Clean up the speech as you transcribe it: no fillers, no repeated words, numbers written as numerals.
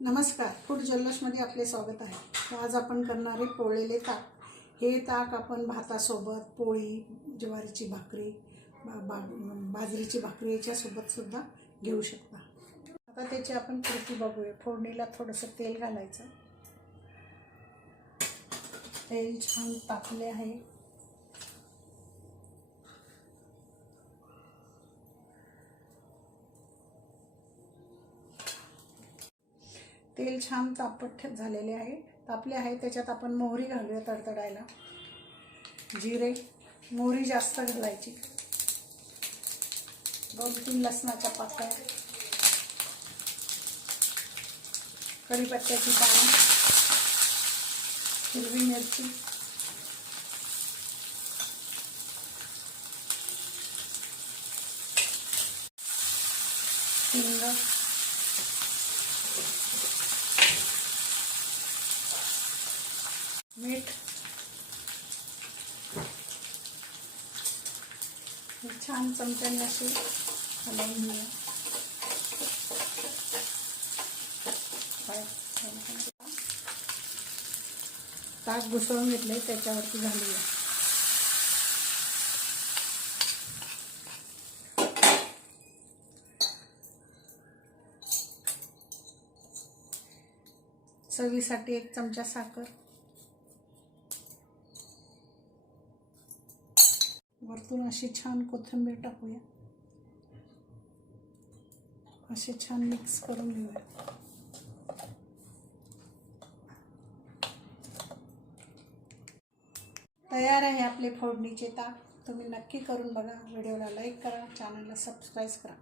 नमस्कार, फूड जल्लोषमध्ये आपले स्वागत आहे। आज आपण करणारे पोळलेले ताक। हे ताक आपण भातासोबत, पोळी, ज्वारीची भाकरी, बाजरीची भाकरी याच्यासोबत सुद्धा घेऊ शकता। आता त्याची आपण कृती बघूया। फोडणीला थोडंसं तेल घालायचं। तेल छान तापले आहे। तेल छान तापट झालेले आहे, तापले आहे। त्याच्यात आपण मोहरी घालूया तडतडायला। जिरे, मोहरी जास्त घालायची। 2-3 लसणाच्या पाकळ्या, कढीपत्त्याची पानं, हिरवी मिरची, हिंग, मीठ, छान चमच्याने असे हलवून घेऊया। ताक घुसळून घेतले, त्याच्यावरती घालूया। चवीसाठी 1 चमचा साखर, वरतून अशी छान कोथिंबीर टाकूया। असे छान मिक्स करून घेऊया। तयार आहे आपले फोडणीचे ताक। तुम्ही नक्की करून बघा। व्हिडिओला लाईक करा, चॅनलला सबस्क्राईब करा।